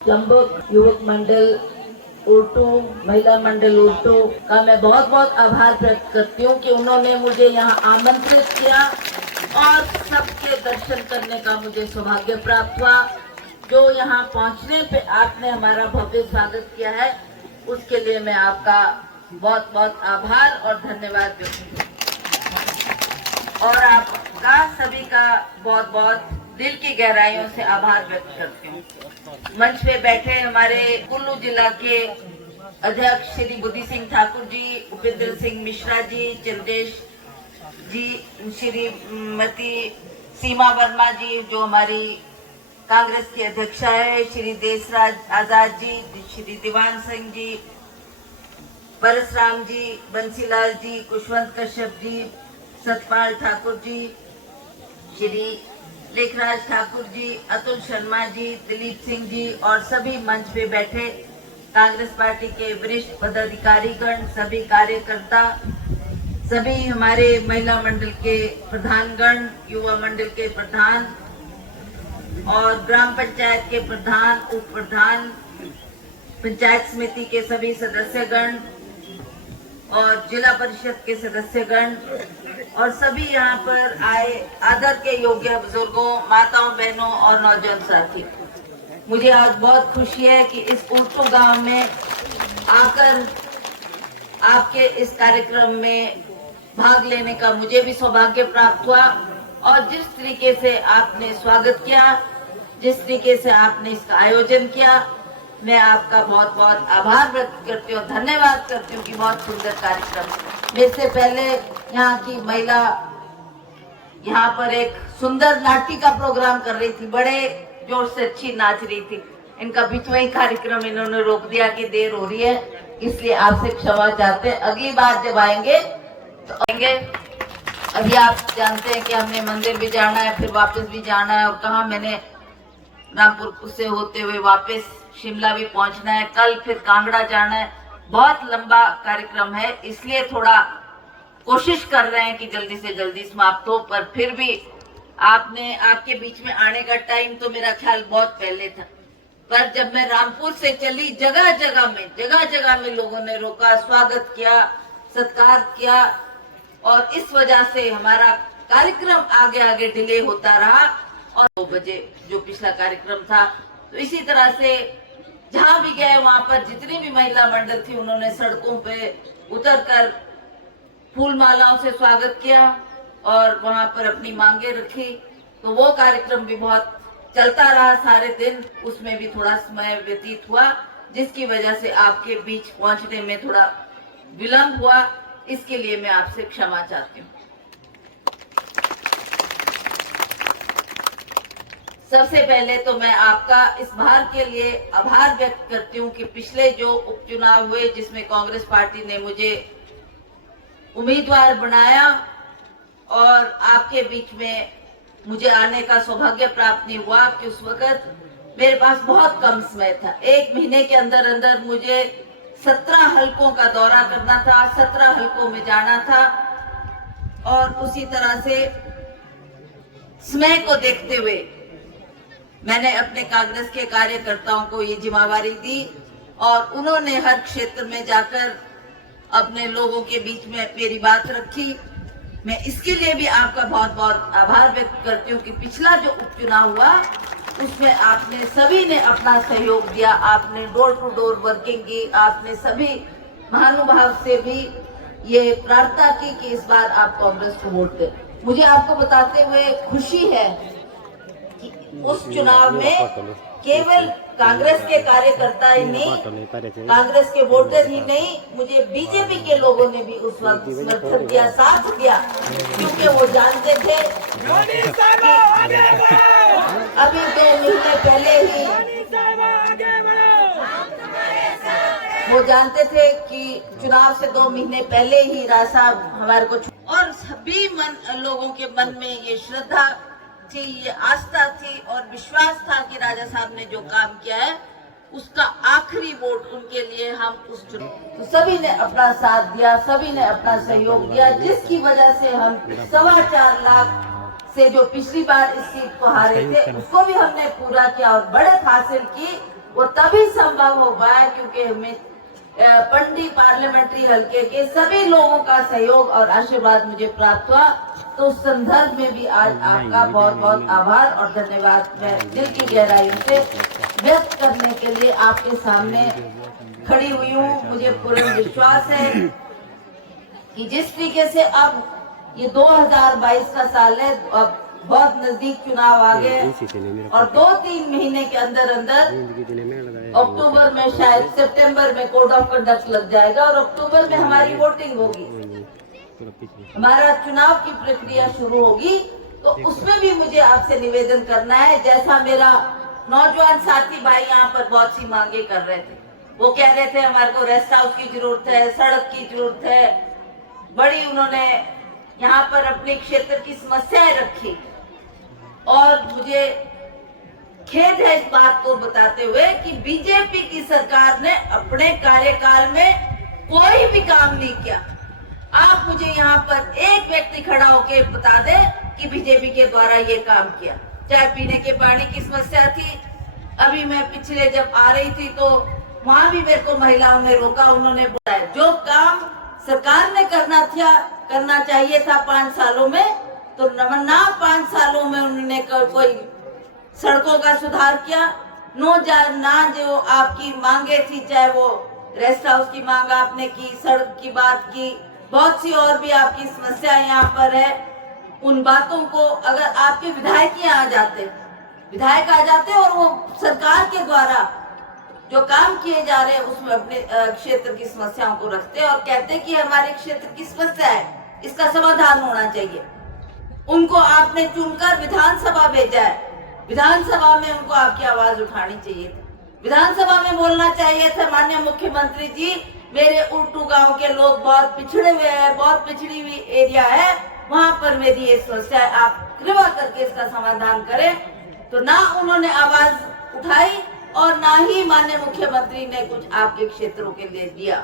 चंबक युवक मंडल उर्टू, महिला मंडल उर्टू का मैं बहुत बहुत आभार व्यक्त करती हूँ कि उन्होंने मुझे यहाँ आमंत्रित किया और सबके दर्शन करने का मुझे सौभाग्य प्राप्त हुआ। जो यहाँ पहुँचने पे आपने हमारा भव्य स्वागत किया है, उसके लिए मैं आपका बहुत बहुत आभार और धन्यवाद व्यक्त और आपका सभी का बहुत बहुत दिल की गहराइयों से आभार व्यक्त करती हूँ। मंच पे बैठे हमारे कुल्लू जिला के अध्यक्ष श्री बुद्धि सिंह ठाकुर जी, उपेंद्र सिंह मिश्रा जी, चंदेश जी, श्रीमती सीमा वर्मा जी जो हमारी कांग्रेस की अध्यक्षा है, श्री देशराज आजाद जी, श्री दीवान सिंह जी, परसराम जी, बंसीलाल जी, कुशवंत कश्यप जी, सतपाल ठाकुर जी, श्री लेखराज ठाकुर जी, अतुल शर्मा जी, दिलीप सिंह जी और सभी मंच पे बैठे कांग्रेस पार्टी के वरिष्ठ पदाधिकारीगण, सभी कार्यकर्ता, सभी हमारे महिला मंडल के प्रधानगण, युवा मंडल के प्रधान और ग्राम पंचायत के प्रधान, उप प्रधान, पंचायत समिति के सभी सदस्यगण और जिला परिषद के सदस्यगण और सभी यहाँ पर आए आदर के योग्य बुजुर्गों, माताओं, बहनों और नौजवान साथी, मुझे आज बहुत खुशी है कि इस उर्टू गांव में आकर आपके इस कार्यक्रम में भाग लेने का मुझे भी सौभाग्य प्राप्त हुआ और जिस तरीके से आपने स्वागत किया, जिस तरीके से आपने इसका आयोजन किया, मैं आपका बहुत बहुत आभार व्यक्त करती हूँ, धन्यवाद करती हूँ कि बहुत सुंदर कार्यक्रम। मेरे से पहले यहाँ की महिला यहाँ पर एक सुंदर नाट्य का प्रोग्राम कर रही थी, बड़े जोर से अच्छी नाच रही थी। इनका बीच में ही कार्यक्रम इन्होंने रोक दिया कि देर हो रही है, इसलिए आपसे क्षमा चाहते हैं। अगली बार जब आएंगे तो आएंगे। अभी आप जानते हैं कि हमने मंदिर भी जाना है, फिर वापस भी जाना है और कहा मैंने रामपुर से होते हुए वापस शिमला भी पहुंचना है, कल फिर कांगड़ा जाना है। बहुत लंबा कार्यक्रम है, इसलिए थोड़ा कोशिश कर रहे हैं कि जल्दी से जल्दी समाप्त हो, पर फिर भी आपके बीच में आने का टाइम तो मेरा ख्याल बहुत पहले था, पर जब मैं रामपुर से चली, जगह जगह में लोगों ने रोका, स्वागत किया, सत्कार किया और इस वजह से हमारा कार्यक्रम आगे आगे डिले होता रहा और 2 बजे जो पिछला कार्यक्रम था। तो इसी तरह से जहां भी गए वहां पर जितनी भी महिला मंडल थी, उन्होंने सड़कों पे उतरकर फूल मालाओं से स्वागत किया और वहां पर अपनी मांगे रखी। तो वो कार्यक्रम भी बहुत चलता रहा सारे दिन, उसमें भी थोड़ा समय व्यतीत हुआ, जिसकी वजह से आपके बीच पहुंचने में थोड़ा विलंब हुआ। इसके लिए मैं आपसे क्षमा चाहती हूँ। सबसे पहले तो मैं आपका इस बार के लिए आभार व्यक्त करती हूँ कि पिछले जो उपचुनाव हुए जिसमें कांग्रेस पार्टी ने मुझे उम्मीदवार बनाया और आपके बीच में मुझे आने का सौभाग्य प्राप्त नहीं हुआ कि उस वक्त मेरे पास बहुत कम समय था। 1 महीने के अंदर अंदर मुझे 17 हलकों का दौरा करना था, 17 हलकों में जाना था और उसी तरह से समय को देखते हुए मैंने अपने कांग्रेस के कार्यकर्ताओं को ये जिम्मेवारी दी और उन्होंने हर क्षेत्र में जाकर अपने लोगों के बीच में मेरी बात रखी। मैं इसके लिए भी आपका बहुत बहुत आभार व्यक्त करती हूँ कि पिछला जो उपचुनाव हुआ उसमें आपने सभी ने अपना सहयोग दिया, आपने डोर टू डोर वर्किंग की, आपने सभी महानुभाव से भी ये प्रार्थना की कि इस बार आप कांग्रेस को वोट दें। मुझे आपको बताते हुए खुशी है कि उस चुनाव में केवल कांग्रेस के कार्यकर्ता ही नहीं, कांग्रेस के वोटर ही नहीं, मुझे बीजेपी के लोगों ने भी उस वक्त समर्थन दिया, साथ दिया, क्योंकि वो जानते थे अभी 2 महीने पहले ही वो जानते थे कि चुनाव से 2 महीने पहले ही राजा साहब हमारे को और सभी लोगों के मन में ये श्रद्धा थी, ये आस्था थी और विश्वास था कि राजा साहब ने जो काम किया है उसका आखिरी वोट उनके लिए हम उस तो सभी ने अपना साथ दिया, सभी ने अपना सहयोग दिया, जिसकी वजह से हम 4.25 लाख से जो पिछली बार इस सीट को हारे थे उसको भी हमने पूरा किया और बढ़त हासिल की वो तभी संभव हो पाया क्योंकि हमें पंडी पार्लियामेंट्री हलके के सभी लोगों का सहयोग और आशीर्वाद मुझे प्राप्त हुआ। तो उस संदर्भ में भी आज आपका बहुत बहुत आभार और धन्यवाद मैं दिल की गहराइयों से व्यक्त करने के लिए आपके सामने खड़ी हुई हूँ। मुझे पूर्ण विश्वास है कि जिस तरीके से अब ये 2022 का साल है, अब बहुत नजदीक चुनाव आ गए और 2-3 महीने के अंदर अक्टूबर में, शायद सितंबर में कोड ऑफ कंडक्ट लग जाएगा और अक्टूबर में हमारी वोटिंग होगी, हमारा चुनाव की प्रक्रिया शुरू होगी। तो उसमें भी मुझे आपसे निवेदन करना है, जैसा मेरा नौजवान साथी भाई यहाँ पर बहुत सी मांगे कर रहे थे, वो कह रहे थे हमारे को रेस्ट हाउस की जरूरत है, सड़क की जरूरत है, बड़ी उन्होंने यहाँ पर अपने क्षेत्र की समस्याएं रखी। और मुझे खेद है इस बात को बताते हुए कि बीजेपी की सरकार ने अपने कार्यकाल में कोई भी काम नहीं किया। आप मुझे यहाँ पर एक व्यक्ति खड़ा होकर बता दे कि बीजेपी के द्वारा ये काम किया। चाहे पीने के पानी की समस्या थी, अभी मैं पिछले जब आ रही थी तो वहां भी मेरे को महिलाओं ने रोका, उन्होंने बोला जो काम सरकार ने करना चाहिए था 5 सालों में, तो ना 5 सालों में उन्होंने कोई सड़कों का सुधार किया, ना जो आपकी मांगे थी, चाहे वो रेस्ट हाउस की मांग आपने की, सड़क की बात की, बहुत सी और भी आपकी समस्याएं यहाँ पर है। उन बातों को अगर आपके विधायक आ जाते और वो सरकार के द्वारा जो काम किए जा रहे हैं उसमें अपने क्षेत्र की समस्याओं को रखते और कहते कि हमारे क्षेत्र की समस्या है, इसका समाधान होना चाहिए। उनको आपने चुनकर विधानसभा भेजा है, विधानसभा में उनको आपकी आवाज उठानी चाहिए थी, विधानसभा में बोलना चाहिए था माननीय मुख्यमंत्री जी, मेरे उल्टू गांव के लोग बहुत पिछड़े हुए हैं, बहुत पिछड़ी हुई एरिया है, वहां पर मेरी ये समस्या है, आप कृपा करके इसका समाधान करें। तो ना उन्होंने आवाज उठाई और ना ही माननीय मुख्यमंत्री ने कुछ आपके क्षेत्रों के लिए दिया।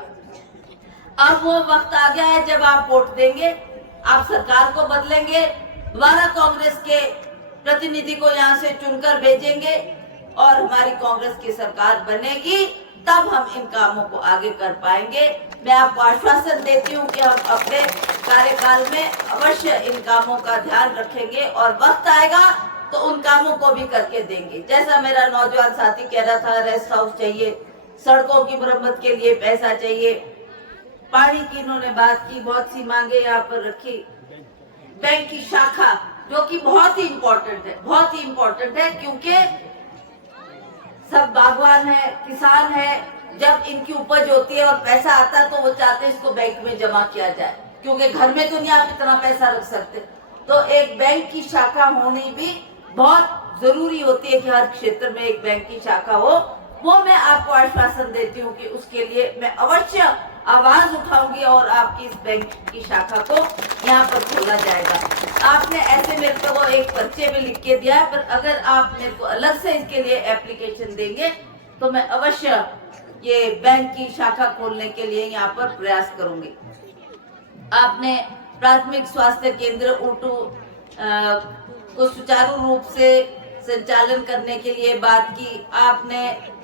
अब वो वक्त आ गया है जब आप वोट देंगे, आप सरकार को बदलेंगे, दोबारा कांग्रेस के प्रतिनिधि को यहाँ से चुनकर भेजेंगे और हमारी कांग्रेस की सरकार बनेगी, तब हम इन कामों को आगे कर पाएंगे। मैं आपको आश्वासन देती हूँ कि हम अपने कार्यकाल में अवश्य इन कामों का ध्यान रखेंगे और वक्त आएगा तो उन कामों को भी करके देंगे। जैसा मेरा नौजवान साथी कह रहा था, रेस्ट हाउस चाहिए, सड़कों की मरम्मत के लिए पैसा चाहिए, पानी की इन्होंने बात की, बहुत सी मांगे यहाँ पर रखी, बैंक की शाखा जो कि बहुत ही इम्पोर्टेंट है क्योंकि सब बागवान है, किसान है, जब इनकी उपज होती है और पैसा आता है तो वो चाहते हैं इसको बैंक में जमा किया जाए, क्योंकि घर में तो नहीं आप इतना पैसा रख सकते। तो एक बैंक की शाखा होनी भी बहुत जरूरी होती है कि हर क्षेत्र में एक बैंक की शाखा हो। वो मैं आपको आश्वासन देती हूँ कि उसके लिए मैं अवश्य आवाज उठाऊंगी और आपकी इस बैंक की शाखा को यहाँ पर खोला जाएगा। आपने ऐसे मेरे को एक पर्चे में लिख के दिया है, पर अगर आप मेरे को अलग से इसके लिए एप्लीकेशन देंगे तो मैं अवश्य ये बैंक की शाखा खोलने के लिए यहाँ पर प्रयास करूंगी। आपने प्राथमिक स्वास्थ्य केंद्र उल्टू को सुचारू रूप से संचालन करने के लिए बात की। आपने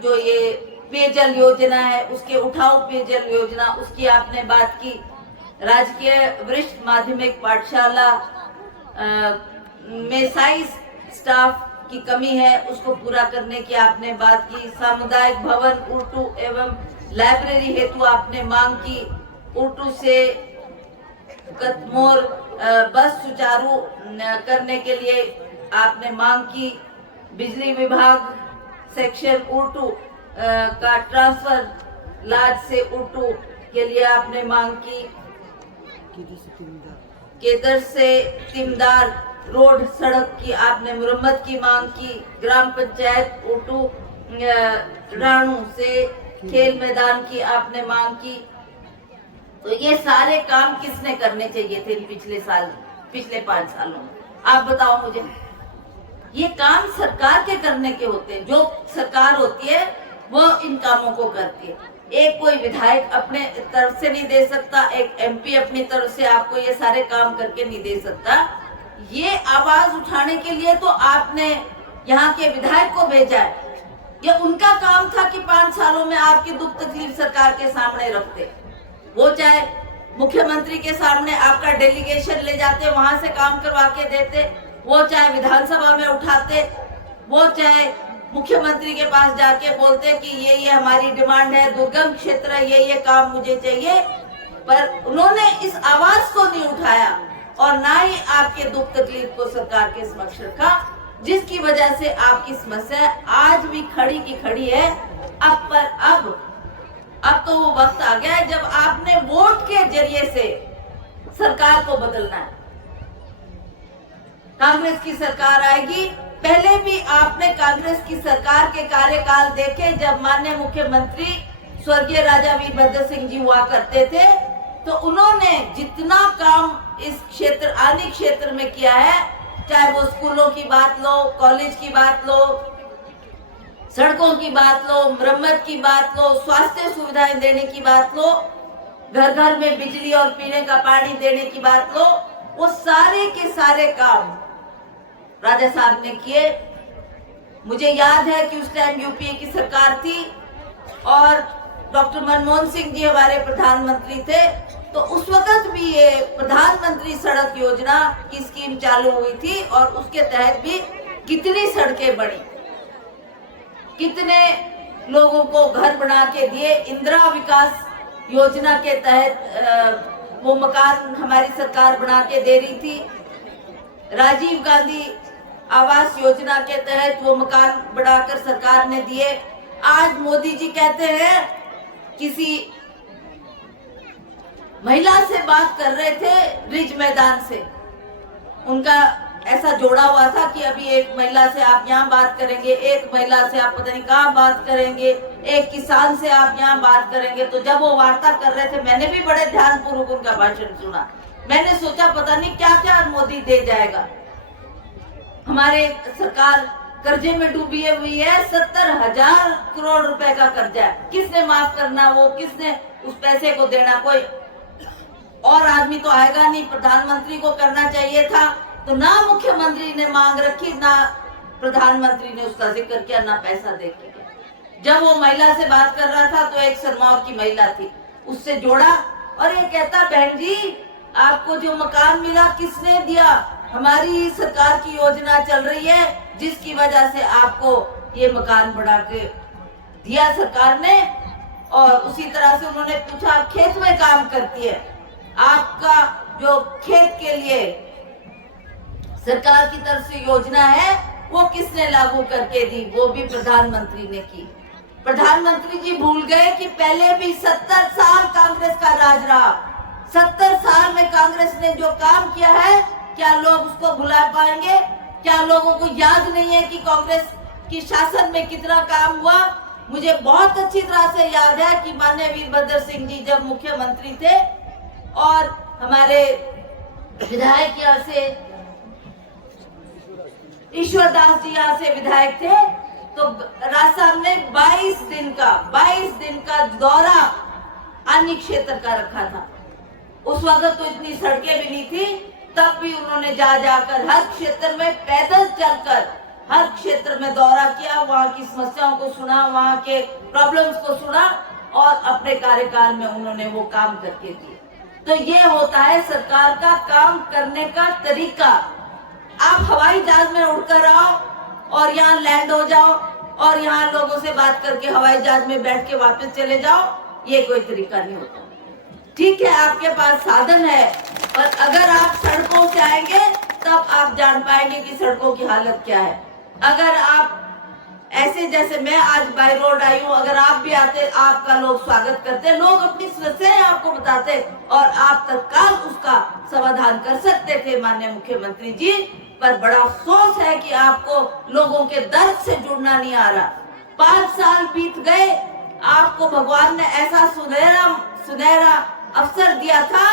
जो ये पेयजल योजना है, उसके उठाऊ पेयजल योजना, उसकी आपने बात की। राजकीय वरिष्ठ माध्यमिक पाठशाला में 22 स्टाफ की कमी है, उसको पूरा करने की आपने बात की। सामुदायिक भवन उल्टू एवं लाइब्रेरी हेतु आपने मांग की। उल्टू से कतमोर बस सुचारू करने के लिए आपने मांग की। बिजली विभाग सेक्शन उल्टू का ट्रांसफर लाज से उल्टू के लिए आपने मांग की। केदर से तिमदार रोड सड़क की आपने मुरम्मत की मांग की। ग्राम पंचायत उल्टू राणू से खेल मैदान की आपने मांग की। तो ये सारे काम किसने करने चाहिए थे पिछले 5 सालों में? आप बताओ मुझे। ये काम सरकार के करने के होते हैं। जो सरकार होती है वो इन कामों को करती है। एक कोई विधायक अपने तरफ से नहीं दे सकता, एक एमपी अपनी तरफ से आपको ये सारे काम करके नहीं दे सकता। ये आवाज उठाने के लिए तो आपने यहाँ के विधायक को भेजा है। ये उनका काम था कि 5 सालों में आपकी दुख तकलीफ सरकार के सामने रखते। वो चाहे मुख्यमंत्री के सामने आपका डेलीगेशन ले जाते, वहां से काम करवा के देते, वो चाहे विधानसभा में उठाते, वो चाहे मुख्यमंत्री के पास जाके बोलते कि ये हमारी डिमांड है, दुर्गम क्षेत्र है, ये काम मुझे चाहिए। पर उन्होंने इस आवाज को नहीं उठाया और ना ही आपके दुख तकलीफ को सरकार के समक्ष रखा, जिसकी वजह से आपकी समस्या आज भी खड़ी की खड़ी है। अब तो वो वक्त आ गया है जब आपने वोट के जरिए से सरकार को बदलना है। कांग्रेस की सरकार आएगी। पहले भी आपने कांग्रेस की सरकार के कार्यकाल देखे, जब माननीय मुख्यमंत्री स्वर्गीय राजा वीरभद्र सिंह जी हुआ करते थे, तो उन्होंने जितना काम इस क्षेत्र आने क्षेत्र में किया है, चाहे वो स्कूलों की बात लो, कॉलेज की बात लो, सड़कों की बात लो, मरम्मत की बात लो, स्वास्थ्य सुविधाएं देने की बात लो, घर घर में बिजली और पीने का पानी देने की बात लो, वो सारे के सारे काम राजा साहब ने किए। मुझे याद है कि उस टाइम यूपीए की सरकार थी और डॉक्टर मनमोहन सिंह जी हमारे प्रधानमंत्री थे, तो उस वक्त भी ये प्रधानमंत्री सड़क योजना की स्कीम चालू हुई थी और उसके तहत भी कितनी सड़कें बनी, कितने लोगों को घर बना के दिए। इंदिरा विकास योजना के तहत वो मकान हमारी सरकार बना के दे रही थी। राजीव गांधी आवास योजना के तहत वो मकान बनाकर सरकार ने दिए। आज मोदी जी कहते हैं, किसी महिला से बात कर रहे थे रिज मैदान से, उनका ऐसा जोड़ा हुआ था कि अभी एक महिला से आप यहाँ बात करेंगे, एक महिला से आप पता नहीं कहाँ बात करेंगे, एक किसान से आप यहाँ बात करेंगे। तो जब वो वार्ता कर रहे थे, मैंने भी बड़े ध्यानपूर्वक उनका भाषण सुना। मैंने सोचा पता नहीं क्या क्या मोदी दे जाएगा। हमारे सरकार कर्जे में डूबी हुई है, 70,000 करोड़ रुपए का कर्जा है। किसने माफ करना, वो किसने उस पैसे को देना? कोई और आदमी तो आएगा नहीं। प्रधानमंत्री को करना चाहिए था, तो ना मुख्यमंत्री ने मांग रखी, ना प्रधानमंत्री ने उसका जिक्र किया, ना पैसा दे के। जब वो महिला से बात कर रहा था तो एक सरमौर की महिला थी, उससे जोड़ा और ये कहता, बहन जी आपको जो मकान मिला किसने दिया? हमारी सरकार की योजना चल रही है जिसकी वजह से आपको ये मकान बना के दिया सरकार ने। और उसी तरह से उन्होंने पूछा, आप खेत में काम करती है, आपका जो खेत के लिए सरकार की तरफ से योजना है वो किसने लागू करके दी? वो भी प्रधानमंत्री ने की। प्रधानमंत्री जी भूल गए कि पहले भी 70 साल कांग्रेस का राज रहा। 70 साल में कांग्रेस ने जो काम किया है, क्या लोग उसको भुला पाएंगे? क्या लोगों को याद नहीं है कि कांग्रेस की शासन में कितना काम हुआ? मुझे बहुत अच्छी तरह से याद है कि माननीय वीरभद्र सिंह जी जब मुख्यमंत्री थे और हमारे विधायक यहाँ से ईश्वर दास जी यहाँ से विधायक थे, तो राज साहब ने 22 दिन का दौरा अन्य क्षेत्र का रखा था। उस वक्त तो इतनी सड़कें भी नहीं थी, तब भी उन्होंने जाकर हर क्षेत्र में पैदल चलकर हर क्षेत्र में दौरा किया, वहाँ की समस्याओं को सुना, वहाँ के प्रॉब्लम्स को सुना और अपने कार्यकाल में उन्होंने वो काम करके दिए। तो ये होता है सरकार का काम करने का तरीका। आप हवाई जहाज में उड़कर आओ और यहाँ लैंड हो जाओ और यहाँ लोगों से बात करके हवाई जहाज में बैठ के वापस चले जाओ, ये कोई तरीका नहीं होता। ठीक है, आपके पास साधन है, और अगर आप सड़कों से आएंगे तब आप जान पाएंगे कि सड़कों की हालत क्या है। अगर आप ऐसे जैसे मैं आज बाई रोड आई हूँ, अगर आप भी आते, आपका लोग स्वागत करते, लोग अपनी समस्याएं आपको बताते और आप तत्काल उसका समाधान कर सकते थे माननीय मुख्यमंत्री जी। पर बड़ा अफसोस है कि आपको लोगों के दर्द से जुड़ना नहीं आ रहा। 5 साल बीत गए, आपको भगवान ने ऐसा सुनहरा अवसर दिया था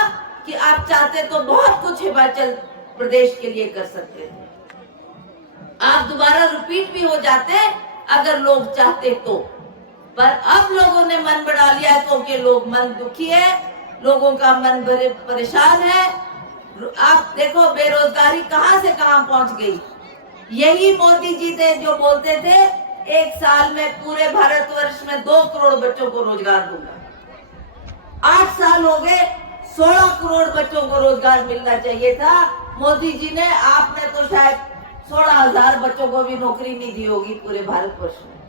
कि आप चाहते तो बहुत कुछ हिमाचल प्रदेश के लिए कर सकते थे। आप दोबारा रिपीट भी हो जाते अगर लोग चाहते तो। पर अब लोगों ने मन बना लिया है क्योंकि लोग मन दुखी है, लोगों का मन बड़े परेशान है। आप देखो बेरोजगारी कहां से कहां पहुंच गई। यही मोदी जी थे जो बोलते थे एक साल में पूरे भारतवर्ष में 2 करोड़ बच्चों को रोजगार दूंगा। 8 साल हो गए, 16 करोड़ बच्चों को रोजगार मिलना चाहिए था। मोदी जी ने, आपने तो शायद 16,000 बच्चों को भी नौकरी नहीं दी होगी पूरे भारतवर्ष में।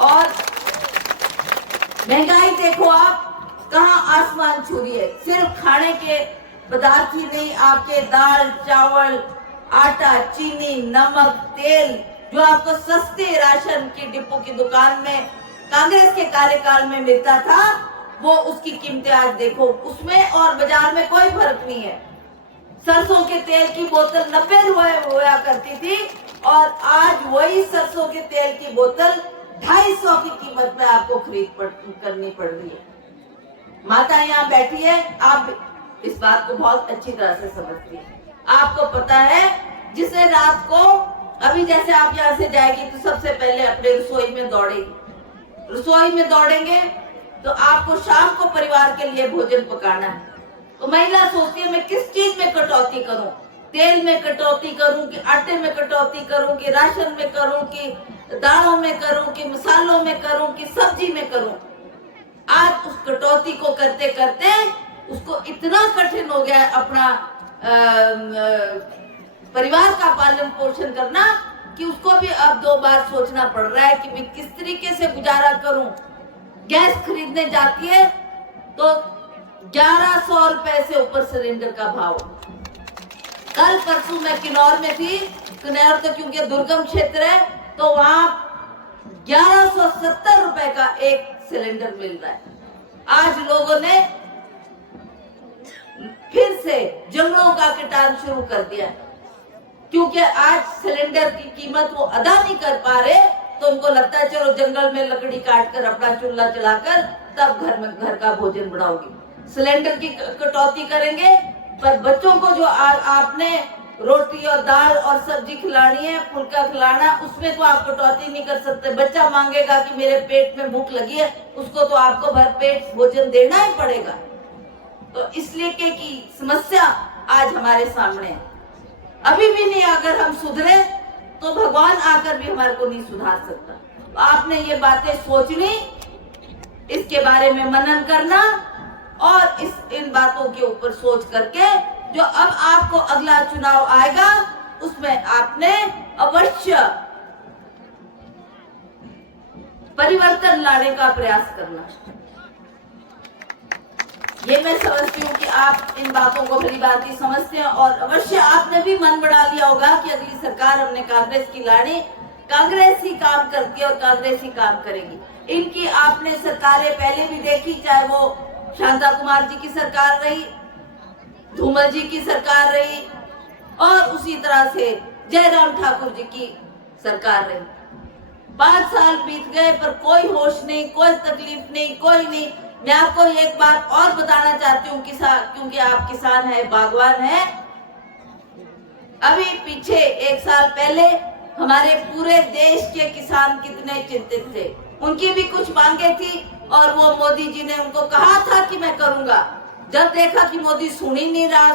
और महंगाई देखो आप, कहां आसमान छू रही है। सिर्फ खाने के पदार्थ ही नहीं, आपके दाल, चावल, आटा, चीनी, नमक, तेल जो आपको सस्ते राशन की डिपो की दुकान में कांग्रेस के कार्यकाल में मिलता था, वो उसकी कीमतें आज देखो, उसमें और बाजार में कोई फर्क नहीं है। सरसों के तेल की बोतल 90 रुपए हुआ करती थी और आज वही सरसों के तेल की बोतल 250 की कीमत में आपको करनी पड़ रही है। माता यहाँ बैठी है, आप इस बात को बहुत अच्छी तरह से समझती है। आपको पता है, जिसने रात को, अभी जैसे आप यहाँ से जाएगी तो सबसे पहले अपने रसोई में दौड़ेगी। रसोई में दौड़ेंगे तो आपको शाम को परिवार के लिए भोजन पकाना है। तो महिला सोचती है मैं किस चीज में कटौती करूं, तेल में कटौती करूं कि आटे में कटौती करूं कि राशन में करूं कि दालों में करूं कि मसालों में करूं कि सब्जी में करूं। आज उस कटौती को करते करते उसको इतना कठिन हो गया है अपना परिवार का पालन पोषण करना कि उसको भी अब 2 बार सोचना पड़ रहा है कि मैं किस तरीके से गुजारा करूं। गैस खरीदने जाती है तो 1100 रुपए से ऊपर सिलेंडर का भाव। कल परसों मैं किन्नौर में थी, किन्नौर तो क्योंकि दुर्गम क्षेत्र है तो वहां 1170 रुपए का एक सिलेंडर मिल रहा है। आज लोगों ने फिर से जंगलों का कटान शुरू कर दिया, क्योंकि आज सिलेंडर की कीमत वो अदा नहीं कर पा रहे, तो उनको लगता है चलो जंगल में लकड़ी काट कर अपना चूल्हा चलाकर तब घर का भोजन बनाओगी। सिलेंडर की कटौती करेंगे, पर बच्चों को जो आपने रोटी और दाल और सब्जी खिलानी है, फुल्का खिलाना, उसमें तो आप कटौती नहीं कर सकते। बच्चा मांगेगा कि मेरे पेट में भूख लगी है, उसको तो आपको भरपेट भोजन देना ही पड़ेगा। तो इसलिए कि समस्या आज हमारे सामने है। अभी भी नहीं अगर हम सुधरे तो भगवान आकर भी हमारे को नहीं सुधार सकता। तो आपने ये बातें सोचनी, इसके बारे में मनन करना और इन बातों के ऊपर सोच करके जो अब आपको अगला चुनाव आएगा उसमें आपने अवश्य परिवर्तन लाने का प्रयास करना। ये मैं समझती हूँ कि आप इन बातों को भली भांति समझते हैं और अवश्य आपने भी मन बढ़ा लिया होगा कि अगली सरकार हमने कांग्रेस की लानी, कांग्रेस ही काम करती है और कांग्रेस ही काम करेगी। इनकी आपने सरकारें पहले भी देखी, चाहे वो शांता कुमार जी की सरकार रही, धूमल जी की सरकार रही और उसी तरह से जयराम ठाकुर जी की सरकार रही। 5 साल बीत गए पर कोई होश नहीं, कोई तकलीफ नहीं, कोई नहीं। मैं आपको एक बात और बताना चाहती हूँ, क्योंकि आप किसान है, बागवान है। अभी पीछे 1 साल पहले हमारे पूरे देश के किसान कितने चिंतित थे, उनकी भी कुछ मांगे थी और वो मोदी जी ने उनको कहा था कि मैं करूंगा। जब देखा कि मोदी सुन ही नहीं रहा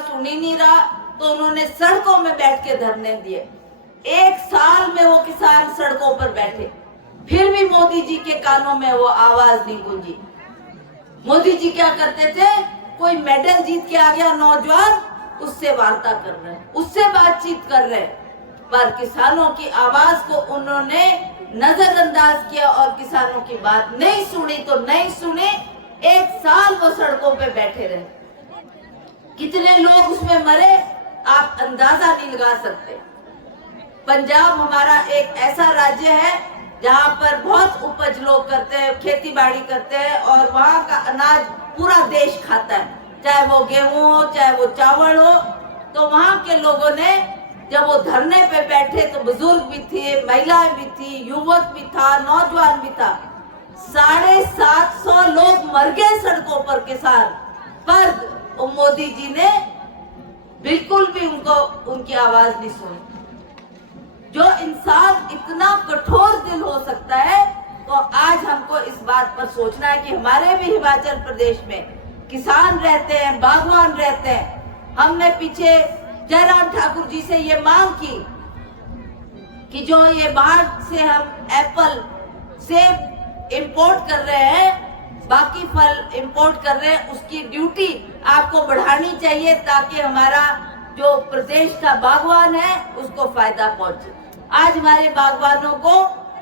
तो उन्होंने सड़कों में बैठ के धरने दिए। 1 साल में वो किसान सड़कों पर बैठे, फिर भी मोदी जी के कानों में वो आवाज नहीं गूंजी। मोदी जी क्या करते थे, कोई मेडल जीत के आ गया नौजवान, उससे वार्ता कर रहे हैं, उससे बातचीत कर रहे हैं, पर किसानों की आवाज को उन्होंने नजरअंदाज किया और किसानों की बात नहीं सुनी तो नहीं सुनी। 1 साल वो सड़कों पे बैठे रहे। कितने लोग उसमें मरे आप अंदाजा नहीं लगा सकते। पंजाब हमारा एक ऐसा राज्य है जहाँ पर बहुत उपज लोग करते हैं, खेती बाड़ी करते हैं और वहाँ का अनाज पूरा देश खाता है, चाहे वो गेहूं हो चाहे वो चावल हो। तो वहाँ के लोगों ने जब वो धरने पे बैठे तो बुजुर्ग भी थे, महिलाएं भी थी, युवक भी था, नौजवान भी था। 750 लोग मर गए सड़कों पर किसान, पर मोदी जी ने बिल्कुल भी उनकी आवाज नहीं सुनी। जो इंसान इतना कठोर दिल हो सकता है, तो आज हमको इस बात पर सोचना है कि हमारे भी हिमाचल प्रदेश में किसान रहते हैं, बागवान रहते हैं। हमने पीछे जयराम ठाकुर जी से ये मांग की कि जो ये बाहर से हम एप्पल सेब इंपोर्ट कर रहे हैं, बाकी फल इंपोर्ट कर रहे हैं, उसकी ड्यूटी आपको बढ़ानी चाहिए ताकि हमारा जो प्रदेश का बागवान है उसको फायदा पहुंचे। आज हमारे बागवानों को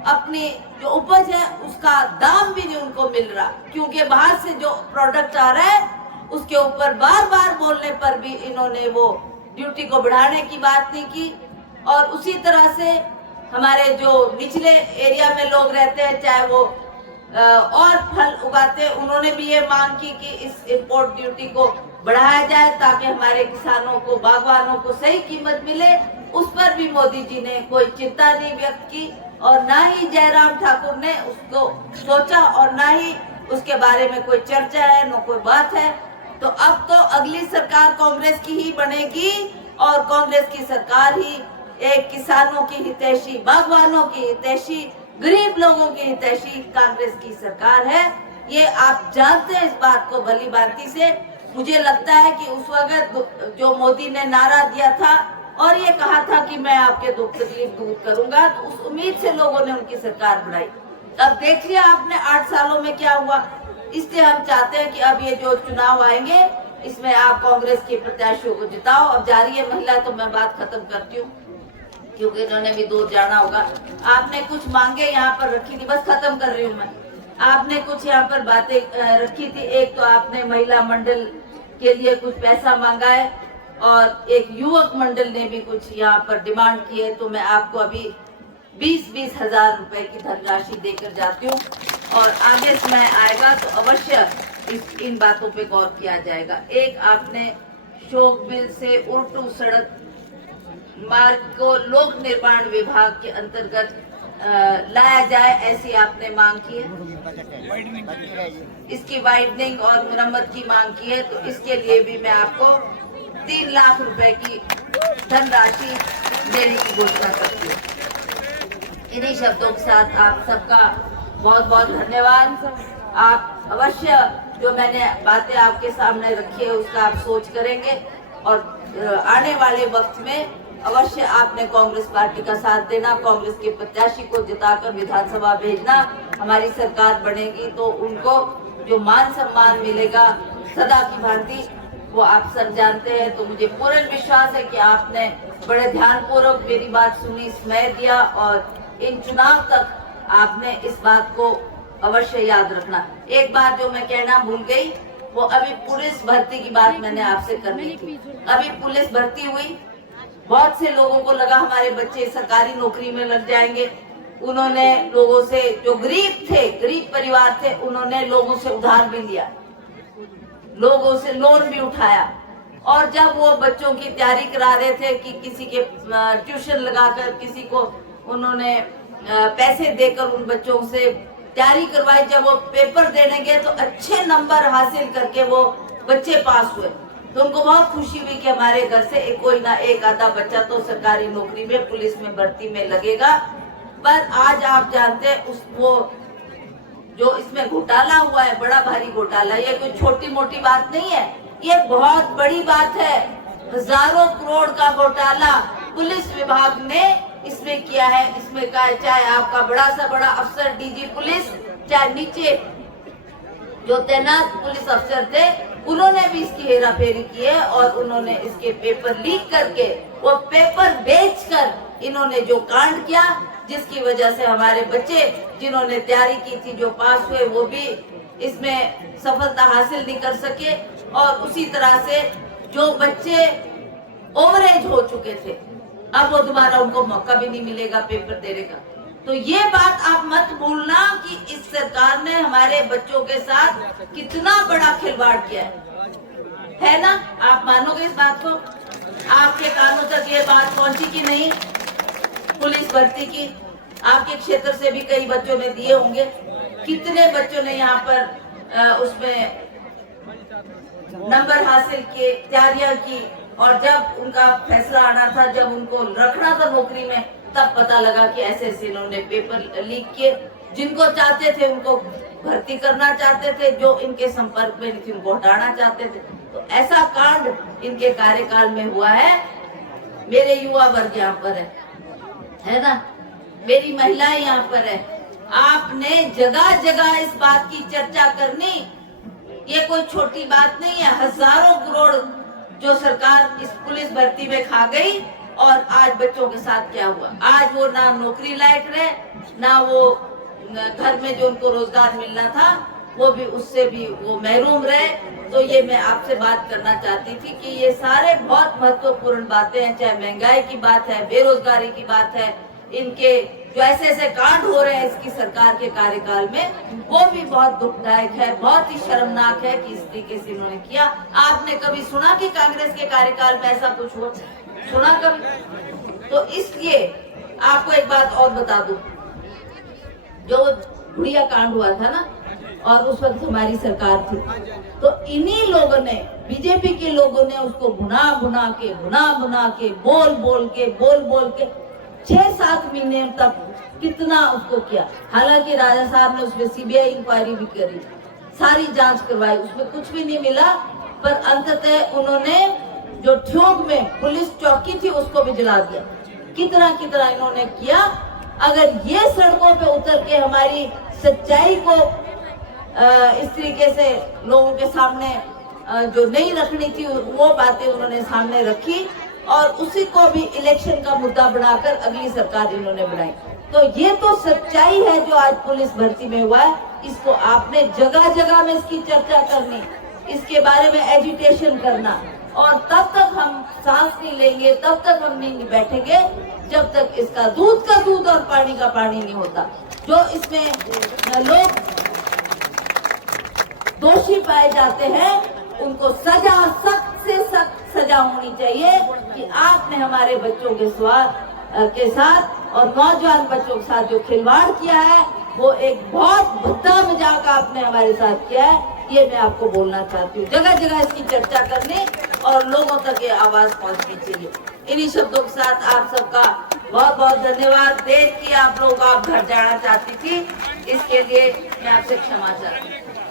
अपनी जो उपज है उसका दाम भी नहीं उनको मिल रहा, क्योंकि बाहर से जो प्रोडक्ट आ रहा है उसके ऊपर बार बार बोलने पर भी इन्होंने वो ड्यूटी को बढ़ाने की बात नहीं की। और उसी तरह से हमारे जो निचले एरिया में लोग रहते हैं, चाहे वो और फल उगाते हैं, उन्होंने भी ये मांग की कि इस इंपोर्ट ड्यूटी को बढ़ाया जाए ताकि हमारे किसानों को, बागवानों को सही कीमत मिले। उस पर भी मोदी जी ने कोई चिंता नहीं व्यक्त की और ना ही जयराम ठाकुर ने उसको सोचा और ना ही उसके बारे में कोई चर्चा है, न कोई बात है। तो अब तो अगली सरकार कांग्रेस की ही बनेगी और कांग्रेस की सरकार ही एक किसानों की हितैषी, बागवानों की हितैषी, गरीब लोगों की हितैषी कांग्रेस की सरकार है। ये आप जानते हैं इस बात को भली भांति से। मुझे लगता है कि उस वक्त जो मोदी ने नारा दिया था और ये कहा था कि मैं आपके दुख तकलीफ दूर करूंगा, तो उस उम्मीद से लोगों ने उनकी सरकार बनाई। अब देख लिया आपने 8 सालों में क्या हुआ। इसलिए हम चाहते हैं कि अब ये जो चुनाव आएंगे इसमें आप कांग्रेस के प्रत्याशियों को जिताओ। अब जारी है महिला, तो मैं बात खत्म करती हूँ क्योंकि इन्होंने भी दूर जाना होगा। आपने कुछ मांगे यहाँ पर रखी थी, बस खत्म कर रही हूँ मैं। आपने कुछ यहाँ पर बातें रखी थी। एक तो आपने महिला मंडल के लिए कुछ पैसा मांगा है और एक युवक मंडल ने भी कुछ यहाँ पर डिमांड की है। तो मैं आपको अभी 20-20 हजार रुपए की धनराशि देकर जाती हूँ और आगे समय आएगा तो अवश्य इन बातों पे गौर किया जाएगा। एक आपने शोक मिल से उर्टू सड़क मार्ग को लोक निर्माण विभाग के अंतर्गत लाया जाए, ऐसी आपने मांग की है। इसकी वाइडनिंग और मुरम्मत की मांग की है। तो इसके लिए भी मैं आपको 3 लाख रुपए की धनराशि देने की घोषणा करती हूँ। इन्हीं शब्दों के साथ आप सबका बहुत बहुत धन्यवाद। आप अवश्य जो मैंने बातें आपके सामने रखी है उसका आप सोच करेंगे और आने वाले वक्त में अवश्य आपने कांग्रेस पार्टी का साथ देना, कांग्रेस के प्रत्याशी को जिताकर विधानसभा भेजना। हमारी सरकार बनेगी तो उनको जो मान सम्मान मिलेगा सदा की भांति वो आप सब जानते हैं। तो मुझे पूर्ण विश्वास है कि आपने बड़े ध्यानपूर्वक मेरी बात सुनी, समय दिया और इन चुनाव तक आपने इस बात को अवश्य याद रखना। एक बात जो मैं कहना भूल गई, वो अभी पुलिस भर्ती की बात मैंने आपसे करनी थी। अभी पुलिस भर्ती हुई, बहुत से लोगों को लगा हमारे बच्चे सरकारी नौकरी में लग जाएंगे। उन्होंने लोगों से, जो गरीब थे, गरीब परिवार थे, उन्होंने लोगों से उधार भी लिया, लोगों से लोन भी उठाया और जब वो बच्चों की तैयारी करा रहे थे कि किसी के ट्यूशन लगाकर, किसी को उन्होंने पैसे देकर उन बच्चों से तैयारी करवाई, जब वो पेपर देने गए तो अच्छे नंबर हासिल करके वो बच्चे पास हुए। तो उनको बहुत खुशी हुई कि हमारे घर से कोई ना एक आधा बच्चा तो सरकारी नौकरी में, पुलिस में भर्ती में लगेगा। पर आज आप जानते हैं उस वो जो इसमें घोटाला हुआ है, बड़ा भारी घोटाला, ये कोई छोटी मोटी बात नहीं है, ये बहुत बड़ी बात है। हजारों करोड़ का घोटाला पुलिस विभाग ने इसमें किया है। इसमें का चाहे आपका बड़ा सा बड़ा अफसर डीजी पुलिस, चाहे नीचे जो तैनात पुलिस अफसर थे, उन्होंने भी इसकी हेरा फेरी की है और उन्होंने इसके पेपर लीक करके, वो पेपर बेचकर इन्होंने जो कांड किया, जिसकी वजह से हमारे बच्चे जिन्होंने तैयारी की थी, जो पास हुए, वो भी इसमें सफलता हासिल नहीं कर सके। और उसी तरह से जो बच्चे ओवरेज हो चुके थे, अब वो दोबारा उनको मौका भी नहीं मिलेगा पेपर देने का। तो ये बात आप मत भूलना कि इस सरकार ने हमारे बच्चों के साथ कितना बड़ा खिलवाड़ किया है ना? आप मानोगे इस बात को? आपके कानों तक ये बात पहुंची कि नहीं? पुलिस भर्ती की आपके क्षेत्र से भी कई बच्चों ने दिए होंगे। कितने बच्चों ने यहाँ पर उसमें नंबर हासिल किए, तैयारियां की, और जब उनका फैसला आना था, जब उनको रखना था नौकरी में, तब पता लगा कि ऐसे ऐसे इन्होंने पेपर लीक किए। जिनको चाहते थे उनको भर्ती करना चाहते थे, जो इनके संपर्क में नहीं थी उनको हटाना चाहते थे। तो ऐसा कांड इनके कार्यकाल में हुआ है। मेरे युवा वर्ग यहाँ पर है ना? मेरी महिलाएं यहाँ पर है, आपने जगह जगह इस बात की चर्चा करनी, ये कोई छोटी बात नहीं है। हजारों करोड़ जो सरकार इस पुलिस भर्ती में खा गई, और आज बच्चों के साथ क्या हुआ। आज वो ना नौकरी लायक रहे, ना वो घर में जो उनको रोजगार मिलना था वो भी, उससे भी वो महरूम रहे। तो ये मैं आपसे बात करना चाहती थी कि ये सारे बहुत महत्वपूर्ण बातें हैं, चाहे महंगाई की बात है, बेरोजगारी की बात है, इनके जो ऐसे ऐसे कांड हो रहे हैं इसकी सरकार के कार्यकाल में, वो भी बहुत दुखदायक है, बहुत ही शर्मनाक है कि इस तरीके से इन्होंने किया। आपने कभी सुना कि कांग्रेस के कार्यकाल में ऐसा कुछ हुआ? सुना कभी? तो इसलिए आपको एक बात और बता दूं, जो गुड़िया कांड हुआ था ना, और उस वक्त हमारी सरकार थी, तो इन्हीं लोगों ने, बीजेपी के लोगों ने उसको बुना बुना के बोल के 6-7 महीने तक कितना उसको किया। हालांकि राजा साहब ने उसमें सीबीआई इंक्वायरी भी करी, सारी जांच करवाई, उसमें कुछ भी नहीं मिला, पर अंततः उन्होंने जो ठियोग में पुलिस चौकी थी उसको भी जला दिया। कितना कितना इन्होंने किया। अगर ये सड़कों पे उतर के हमारी सच्चाई को इस तरीके से लोगों के सामने जो नहीं रखनी थी वो बातें उन्होंने सामने रखी, और उसी को भी इलेक्शन का मुद्दा बनाकर अगली सरकार इन्होंने बनाई। तो ये तो सच्चाई है जो आज पुलिस भर्ती में हुआ है। इसको आपने जगह जगह में इसकी चर्चा करनी, इसके बारे में एजुटेशन करना, और तब तक हम सांस नहीं लेंगे, तब तक हम नहीं बैठेंगे जब तक इसका दूध का दूध और पानी का पानी नहीं होता। जो इसमें लोग दोषी पाए जाते हैं उनको सजा, सख्त से सख्त सजा होनी चाहिए कि आपने हमारे बच्चों के साथ और नौजवान बच्चों के साथ जो खिलवाड़ किया है, वो एक बहुत भद्दा मजाक आपने हमारे साथ किया है। ये मैं आपको बोलना चाहती हूँ। जगह जगह इसकी चर्चा करने और लोगों तक ये आवाज पहुंचनी चाहिए। इन्हीं शब्दों के साथ आप सबका बहुत बहुत धन्यवाद। देर की आप लोग आप घर जाना चाहती थी, इसके लिए मैं आपसे क्षमा चाहती हूँ।